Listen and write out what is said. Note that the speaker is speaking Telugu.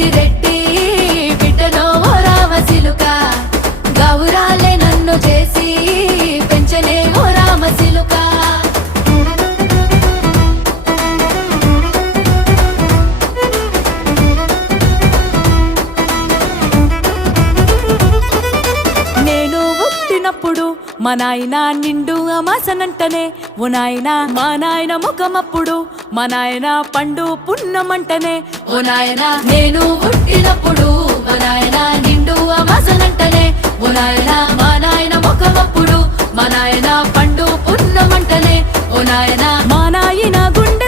పెద్దిరెడ్డి బిడ్డనో ఓ రామసిలుక గౌరాలే నన్ను చేసి పెంచనే ఓ రామసిలుక నేను పుట్టినప్పుడు మా నాయన నిండు అమాసనంటనే ఓ నాయన మా నాయన ముఖమప్పుడు మా నాయన పండు పున్నమంటనే ఓ నాయన నేను పుట్టినప్పుడు మా నాయన నిండు అమాసనంటనే ఓ నాయన మా నాయన ముఖమప్పుడు మా నాయన పండు పున్నమంటనే ఓ నాయన మా నాయన గుండె